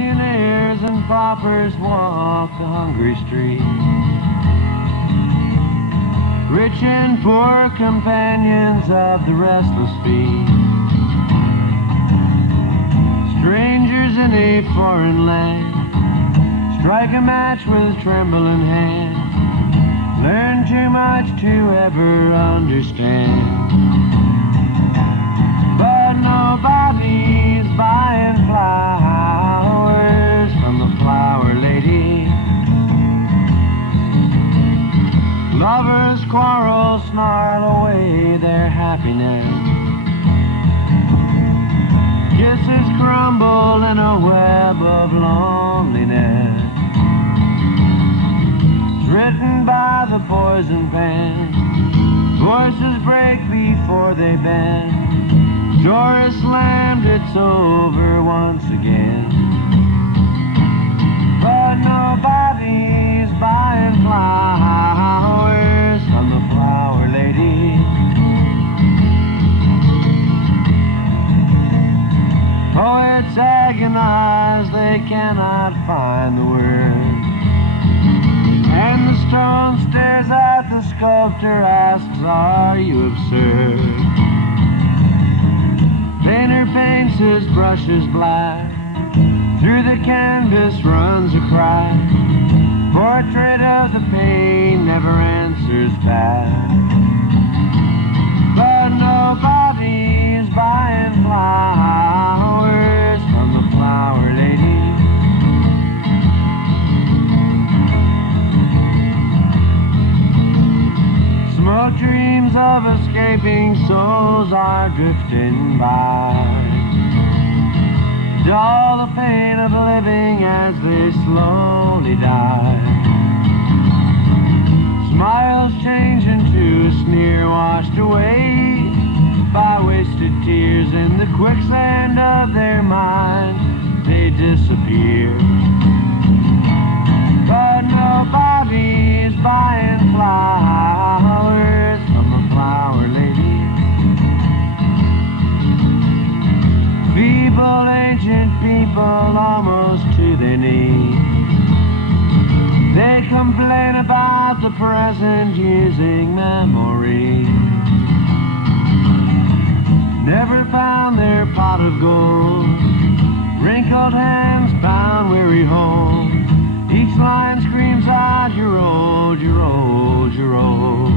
millionaires and paupers walk the hungry street. Rich and poor companions of the restless feet. Strangers in a foreign land, strike a match with trembling hands. Learn too much to ever understand. But nobody's buying flowers from the flower lady. Lovers quarrel, snarl away their happiness. Kisses crumble in a web of loneliness. Written by the poison pen, voices break before they bend. Door is slammed, it's over once again. But nobody's buying flowers from the flower lady. Poets agonize, they cannot find the words. And the stone stares at the sculptor, asks, are you absurd? Painter paints his brushes black, through the canvas runs a cry. Portrait of the pain never answers back. But nobody's buying flowers from the flower lady. Smoke dreams of escaping souls are drifting by. Dull the pain of living as they slowly die. Smiles change into a sneer, washed away by wasted tears. In the quicksand of their mind they disappear. But nobody's buying flowers from the flower lady. Feeble ancient people almost to their knees. They complain about the present using memory. Never found their pot of gold. Wrinkled hands bound weary home. Each line screams out, you're old, you're old, you're old.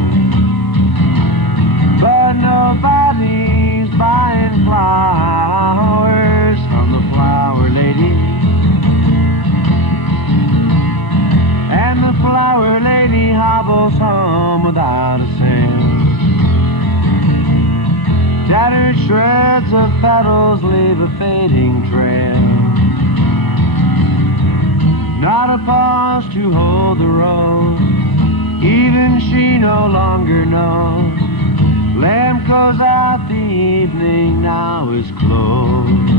But nobody's buying flowers from the flower lady. And the flower lady hobbles home without a cent. Tattered shreds of petals leave a fading trail. Not a pause to hold the road. Even she no longer knows. Lamp goes out, the evening now is closed.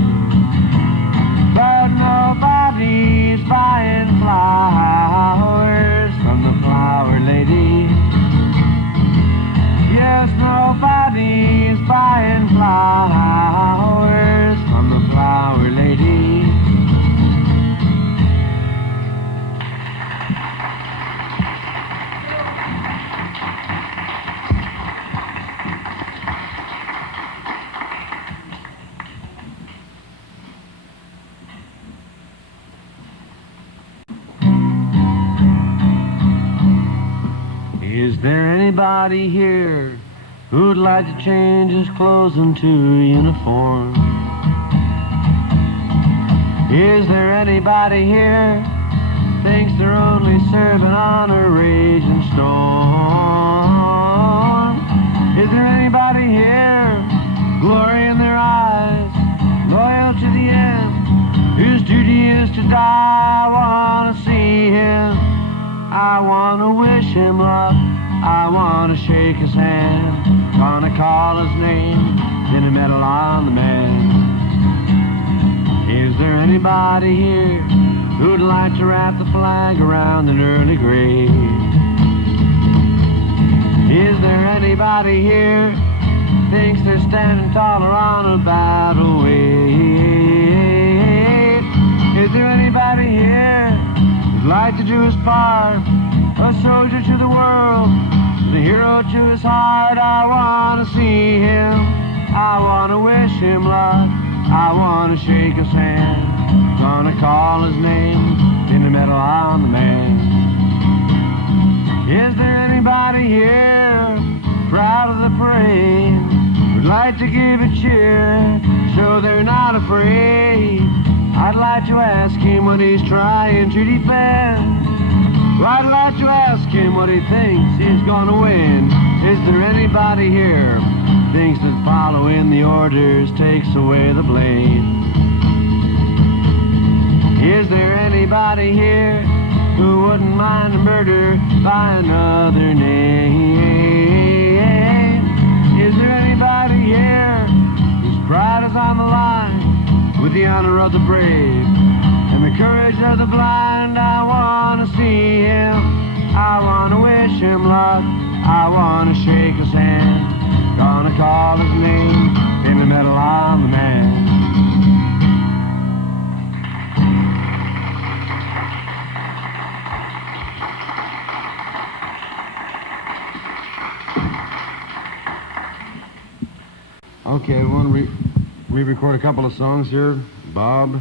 But nobody's buying flowers from the flower lady. Yes, nobody's buying flowers from the flower lady. Is there anybody here who'd like to change his clothes into a uniform? Is there anybody here thinks they're only serving on a raging storm? Is there anybody here, glory in their eyes, loyal to the end, whose duty is to die? I want to see him, I want to wish him luck, I want to shake his hand, gonna call his name, pin a medal on the man. Is there anybody here who'd like to wrap the flag around an early grave? Is there anybody here thinks they're standing taller on a battle wave? Is there any like to do his part. A soldier to the world, the hero to his heart. I wanna see him, I wanna wish him luck, I wanna shake his hand, gonna call his name in the medal on the man. Is there anybody here proud of the parade? Would like to give a cheer so they're not afraid. I'd like to ask him what he's trying to defend. Well, I'd like to ask him what he thinks he's gonna win. Is there anybody here thinks that following the orders takes away the blame? Is there anybody here who wouldn't mind murder by another name? Is there anybody here whose pride is on the line with the honor of the brave and the courage of the blind? I wanna see him, I wanna wish him luck, I wanna shake his hand, gonna call his name in the medal on the man. Okay, I want to re-record a couple of songs here. Bob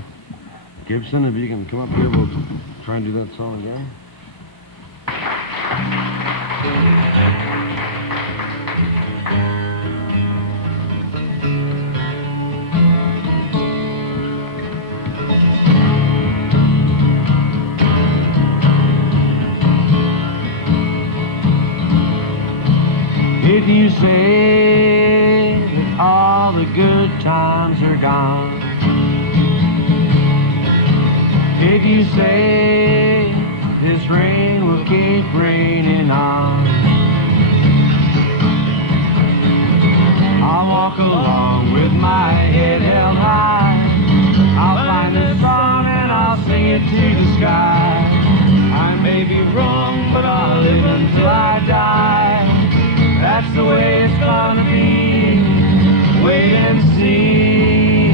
Gibson, if you can come up here, we'll try and do that song again. If you say that all the good times are gone, if you say this rain will keep raining on, I'll walk along with my head held high. I'll find a song and I'll sing it to the sky. I may be wrong, but I'll live until I die. That's the way it's gonna be. Wait and see.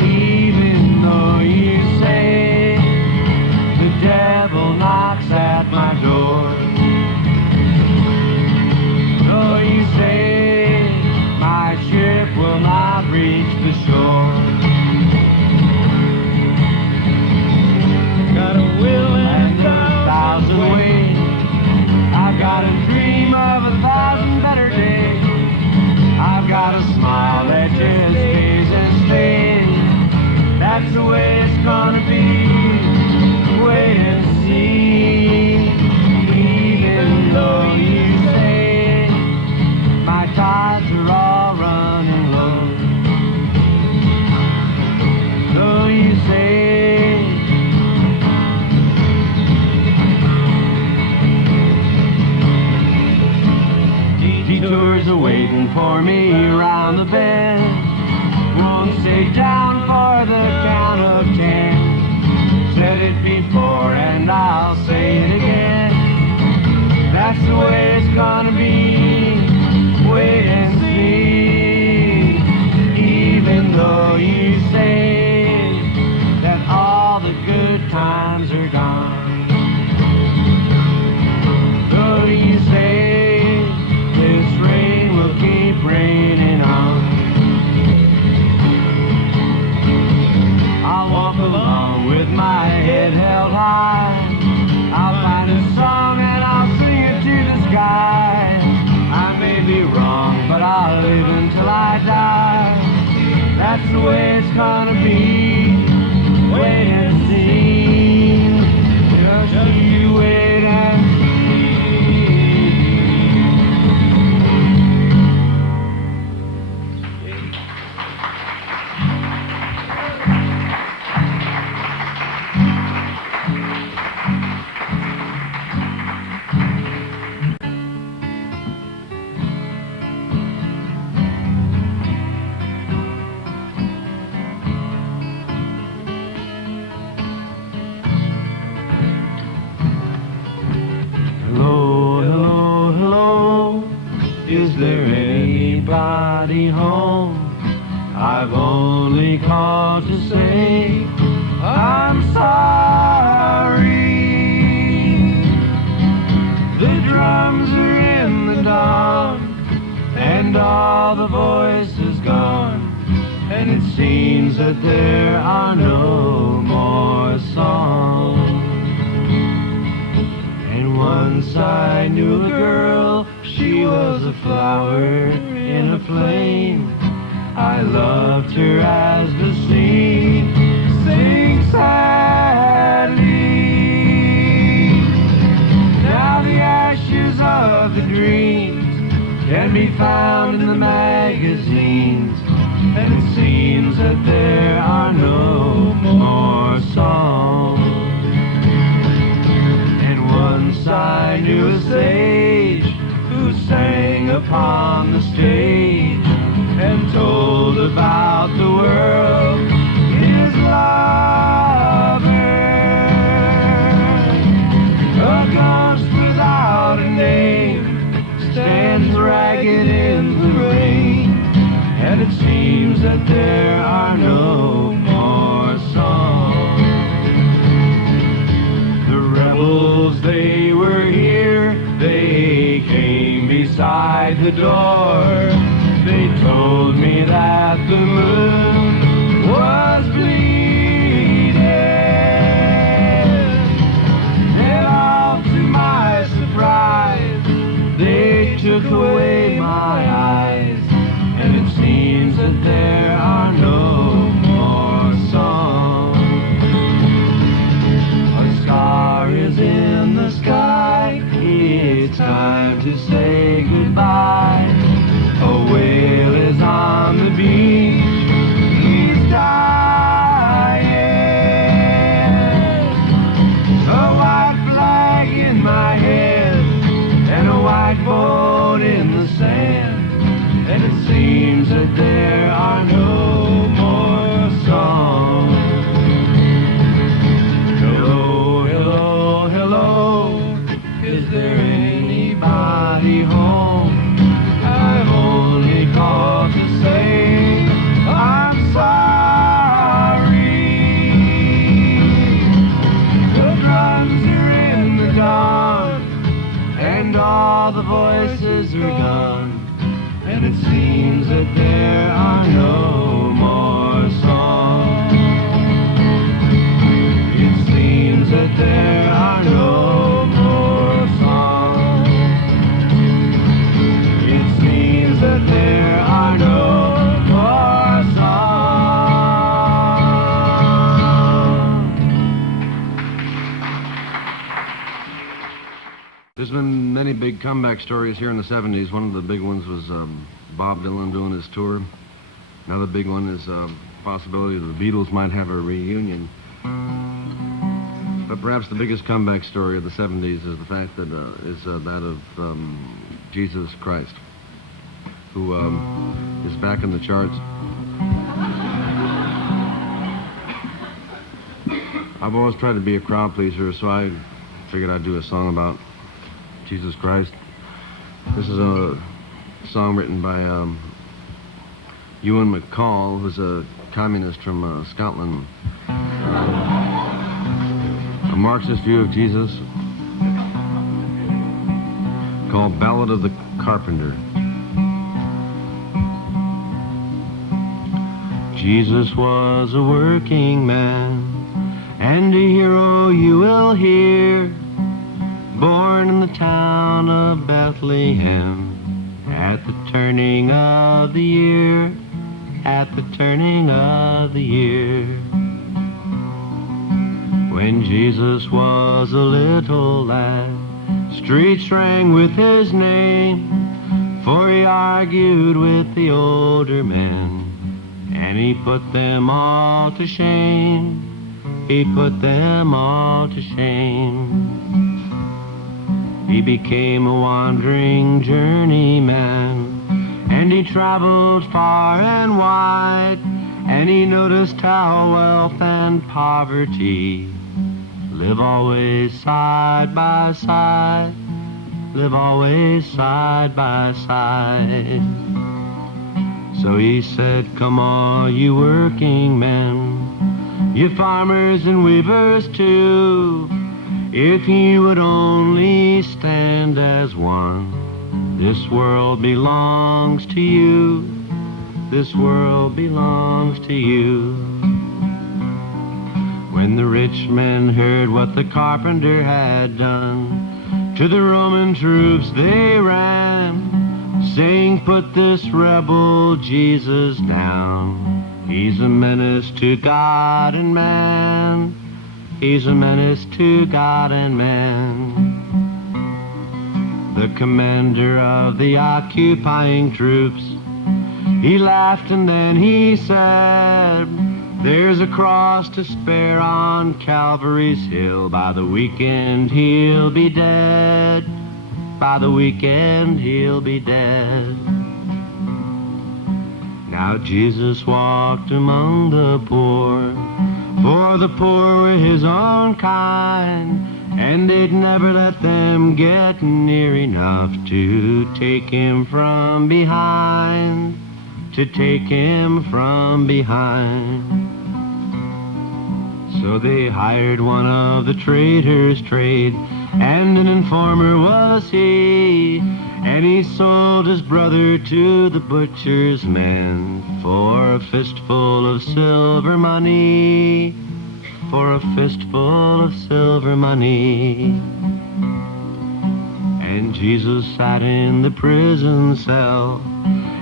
Even though you say the devil knocks at my door, though you say my ship will not reach the shore, got a will and a thousand ways. I've got a dream of 1,000 better days. I've got a smile that just stays and stays. That's the way it's gonna be. Wait and see. Even though you say my tides are all running low, though you say detours are waiting for me around the bend. Won't stay down for the count of 10. Said it before and I'll say it again. That's the way it's gonna be. Wait and see. Even though you say that all the good times are gone, though you say keep raining on, I'll walk along with my head held high. I'll find a song and I'll sing it to the sky. I may be wrong, but I'll live until I die. That's the way it's gonna be. Wait and see. Just you wait and see. Is there anybody home? I've only called to say I'm sorry. drums are in the dawn, and all the voices gone, and it seems that there are no more songs. And once I knew a girl, she was a flower in a flame. I loved her as the sea sings sadly. Now the ashes of the dreams can be found in the magazines, and it seems that there are no more songs. And once I knew a sage who sang upon the stage and told about the world, his lover, a ghost without a name, stands ragged in the rain, and it seems that there are no more songs. The rebels, they were here, they came beside the door. They told me that the moon was bleeding, and all to my surprise, they took away my eyes, and it seems that there are no more songs. A star is in the sky, it's time to say goodbye. A whale is on the beach, he's dying. A white flag in my head, and a white boat in the sand, and it seems that there are no more songs. Hello, hello, hello, is there anybody home? I've only called to say I'm sorry. The drums are in the dawn, and all the voices are gone, and it seems that there are no more songs. It seems that there are no more songs. It seems that there are no more songs. There's been many big comeback stories here in the 70s. One of the big ones was Bob Dylan doing his tour. Another big one is possibility that the Beatles might have a reunion. But perhaps the biggest comeback story of the 70s is the fact that is that of Jesus Christ, who is back in the charts. I've always tried to be a crowd pleaser, so I figured I'd do a song about Jesus Christ. This is a song written by Ewan McCall, who's a communist from Scotland. A Marxist view of Jesus, called Ballad of the Carpenter. Jesus was a working man, and a hero you will hear, born in the town of Bethlehem, at the turning of the year, at the turning of the year. When Jesus was a little lad, streets rang with his name, for he argued with the older men, and he put them all to shame, he put them all to shame. He became a wandering journeyman, and he traveled far and wide, and he noticed how wealth and poverty live always side by side, live always side by side. So he said, come all you working men, you farmers and weavers too, if you would only stand as one. This world belongs to you. This world belongs to you. When the rich men heard what the carpenter had done, to the Roman troops they ran, saying, put this rebel Jesus down. He's a menace to God and man. He's a menace to God and man. The commander of the occupying troops, he laughed and then he said, there's a cross to spare on Calvary's hill. By the weekend he'll be dead. By the weekend he'll be dead. Now Jesus walked among the poor, for the poor were his own kind, and they'd never let them get near enough to take him from behind, to take him from behind. So they hired one of the traders' trade, and an informer was he, and he sold his brother to the butcher's men for a fistful of silver money, for a fistful of silver money. And Jesus sat in the prison cell,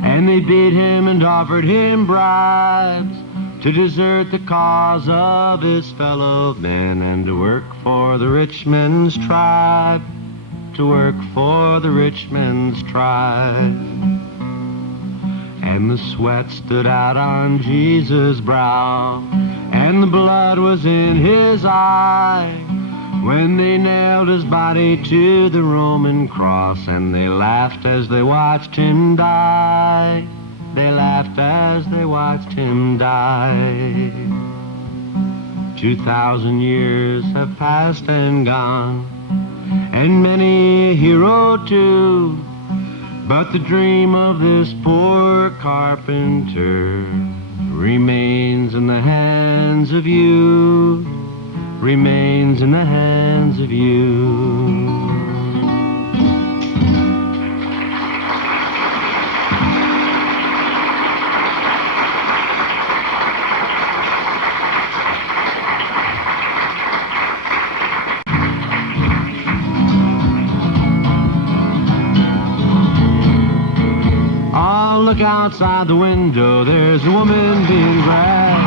and they beat him and offered him bribes to desert the cause of his fellow men and to work for the rich men's tribe, to work for the rich men's tribe. And the sweat stood out on Jesus' brow, and the blood was in his eye, when they nailed his body to the Roman cross, and they laughed as they watched him die. They laughed as they watched him die. 2,000 years have passed and gone, and many a hero too, but the dream of this poor carpenter remains in the hands of you, remains in the hands of you. Look outside the window, there's a woman being dragged.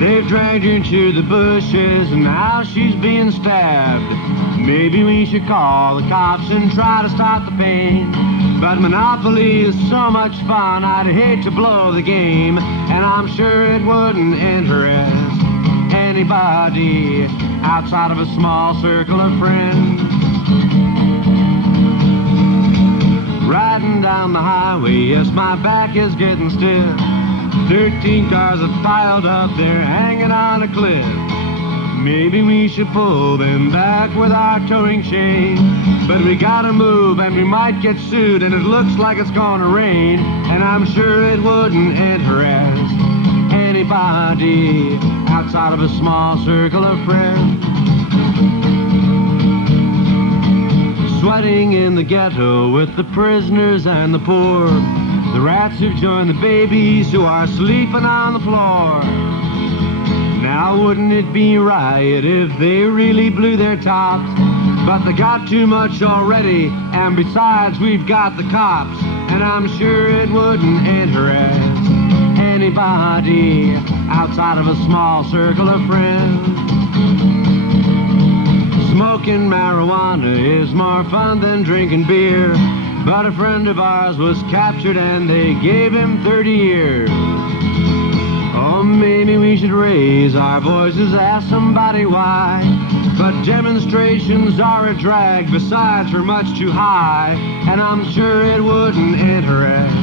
They've dragged her to the bushes and now she's being stabbed. Maybe we should call the cops and try to stop the pain, but Monopoly is so much fun, I'd hate to blow the game, and I'm sure it wouldn't interest anybody outside of a small circle of friends. Riding down the highway, yes, my back is getting stiff. 13 cars have piled up, they're hanging on a cliff. Maybe we should pull them back with our towing chain, but we gotta move and we might get sued, and it looks like it's gonna rain, and I'm sure it wouldn't interest anybody outside of a small circle of friends. Sweating in the ghetto with the prisoners and the poor, the rats who've joined the babies who are sleeping on the floor. Now wouldn't it be riot if they really blew their tops, but they got too much already, and besides we've got the cops, and I'm sure it wouldn't interest anybody outside of a small circle of friends. Smoking marijuana is more fun than drinking beer, but a friend of ours was captured and they gave him 30 years. Oh, maybe we should raise our voices, ask somebody why, but demonstrations are a drag, besides we're much too high, and I'm sure it wouldn't interest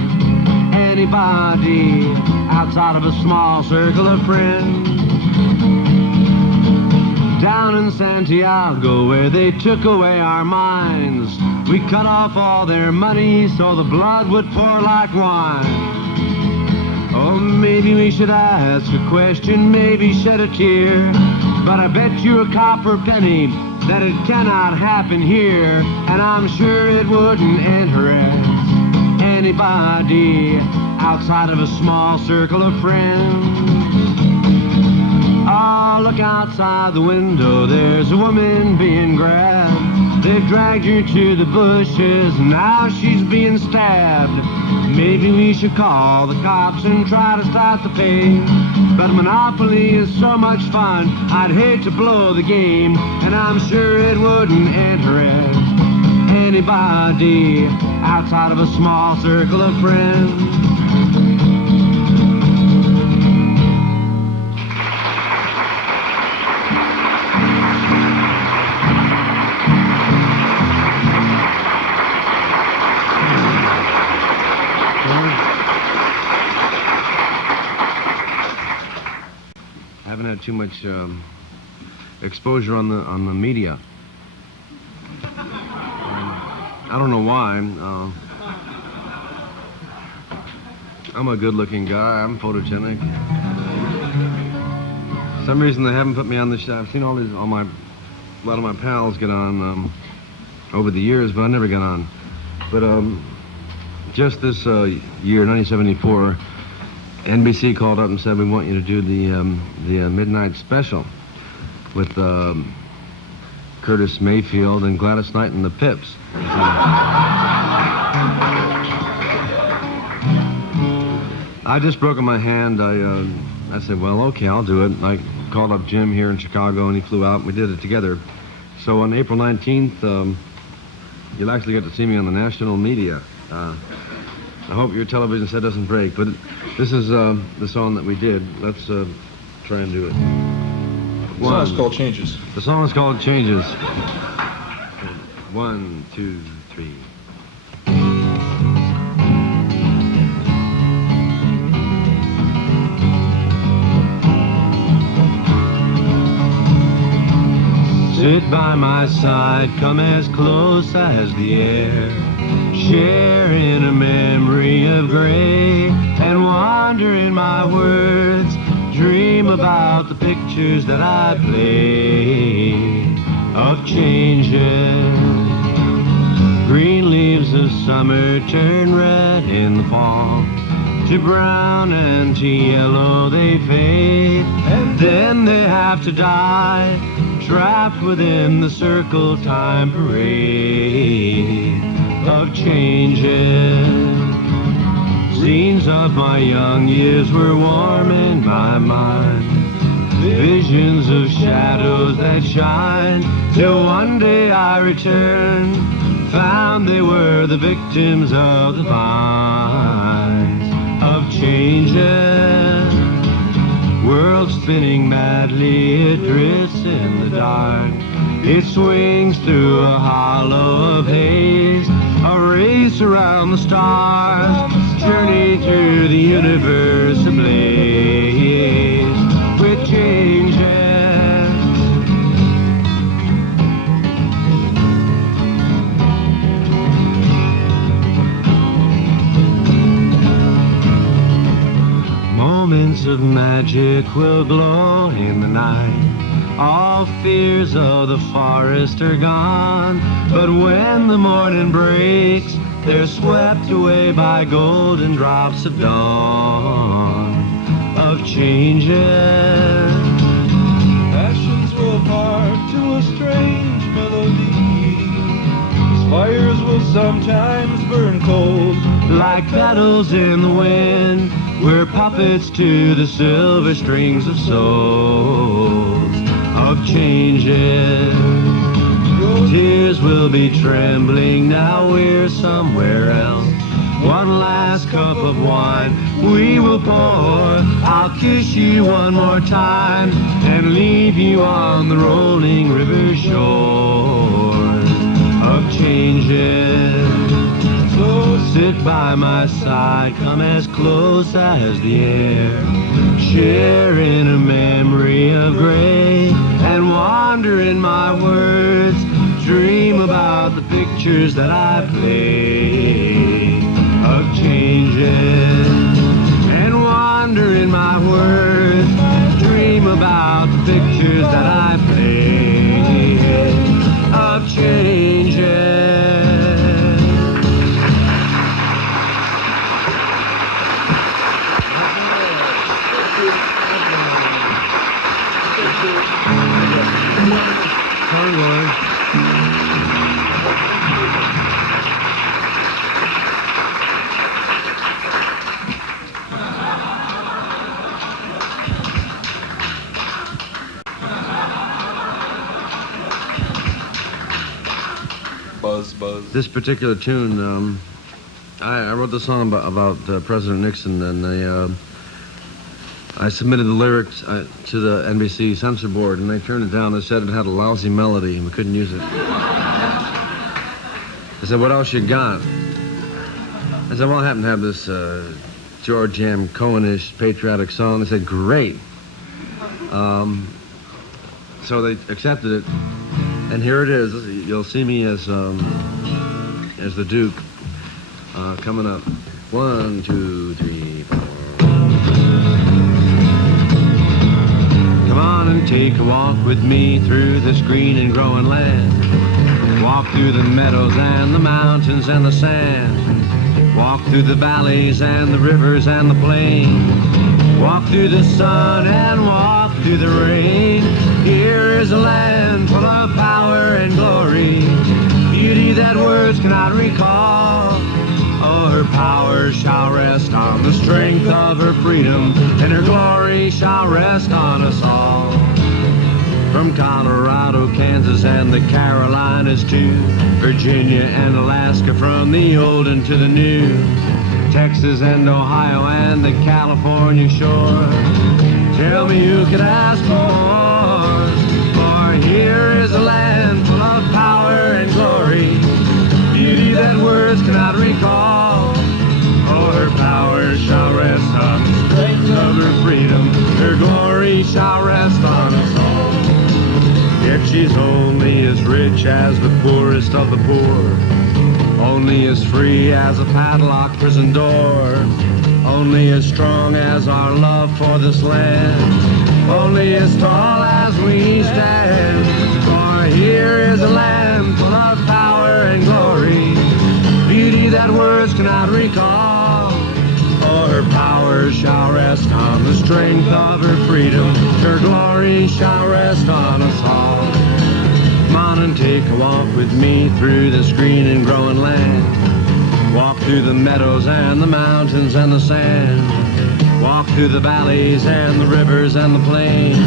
anybody outside of a small circle of friends. Down in Santiago, where they took away our minds, we cut off all their money so the blood would pour like wine. Oh, maybe we should ask a question, maybe shed a tear, but I bet you a copper penny that it cannot happen here, and I'm sure it wouldn't interest anybody outside of a small circle of friends. Oh, look outside the window, there's a woman being grabbed. They've dragged her to the bushes, now she's being stabbed. Maybe we should call the cops and try to start the pain. But Monopoly is so much fun, I'd hate to blow the game, and I'm sure it wouldn't interest anybody outside of a small circle of friends. Haven't had too much exposure on the media. I don't know why. I'm a good-looking guy. I'm photogenic. For some reason they haven't put me on the show. I've seen a lot of my pals get on over the years, but I never got on. But just this year, 1974. NBC called up and said, we want you to do the midnight special with Curtis Mayfield and Gladys Knight and the Pips. I just broken my hand. I said, well, okay, I'll do it. I called up Jim here in Chicago, and he flew out, and we did it together. So on April 19th, you'll actually get to see me on the national media. I hope your television set doesn't break, but this is the song that we did. Let's try and do it. The song is called Changes. The song is called Changes. 1, 2, 3. Sit by my side, come as close as the air, share in a memory of gray, and wander in my words, dream about the pictures that I play of changes. Green leaves of summer turn red in the fall, to brown and to yellow they fade, and then they have to die, trapped within the circle time parade of changes. Scenes of my young years were warm in my mind, visions of shadows that shine, till one day I returned, found they were the victims of the vines of changes. World spinning madly, it drifts in the dark, it swings through a hollow of haze, a race around the stars, journey through the universe ablaze with changes. Moments of magic will glow in the night, all fears of the forest are gone, but when the morning breaks, they're swept away by golden drops of dawn of changes. Passions will part to a strange melody, as fires will sometimes burn cold, like petals in the wind, we're puppets to the silver strings of souls of changes. Tears will be trembling, now we're somewhere else. One last cup of wine we will pour, I'll kiss you one more time and leave you on the rolling river shore of changes. So sit by my side, come as close as the air, share in a memory of gray, and wander in my words, dream about the pictures that I play of changes. And wander in my words, dream about the pictures blues that I play of changes. Buzz, buzz. This particular tune, I wrote the song about President Nixon, and I submitted the lyrics to the NBC censor board, and they turned it down. They said it had a lousy melody, and we couldn't use it. I said, what else you got? I said, well, I happen to have this George M. Cohen-ish patriotic song. They said, great. So they accepted it, and here it is. You'll see me as the Duke coming up. 1, 2, 3, 4. Come on and take a walk with me through this green and growing land. Walk through the meadows and the mountains and the sand. Walk through the valleys and the rivers and the plains. Walk through the sun and walk through the rain. Here is a land full of power and glory, beauty that words cannot recall. Oh, her power shall rest on the strength of her freedom, and her glory shall rest on us all. From Colorado, Kansas, and the Carolinas to Virginia and Alaska, from the old and to the new, Texas and Ohio and the California shore. Tell me who could ask for more, for here is a land full of power and glory, beauty that words cannot recall. Oh, her power shall rest on the strength of her freedom, her glory shall rest on us all. Yet she's only as rich as the poorest of the poor, only as free as a padlocked prison door, only as strong as our love for this land, only as tall as we stand. For here is a land full of power and glory, beauty that words cannot recall. For her power shall rest on the strength of her freedom, her glory shall rest on us all. Come on and take a walk with me through this green and growing land. Walk through the meadows and the mountains and the sand. Walk through the valleys and the rivers and the plains.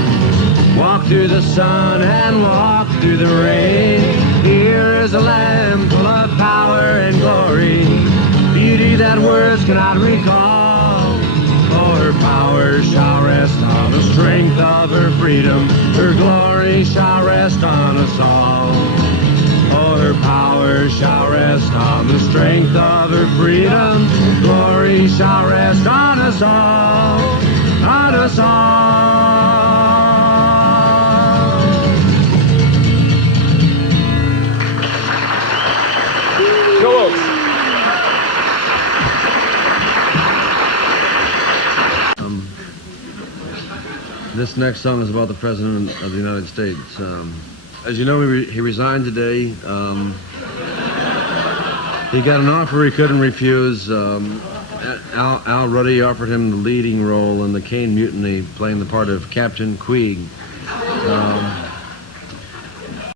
Walk through the sun and walk through the rain. Here is a land full of power and glory, beauty that words cannot recall. For her power shall rest on the strength of her freedom, her glory shall rest on us all. Oh, her power shall rest on the strength of her freedom, glory shall rest on us all, on us all. Go Ochs! This next song is about the President of the United States. As you know, he resigned today. He got an offer he couldn't refuse. Al Ruddy offered him the leading role in the Caine Mutiny, playing the part of Captain Queeg.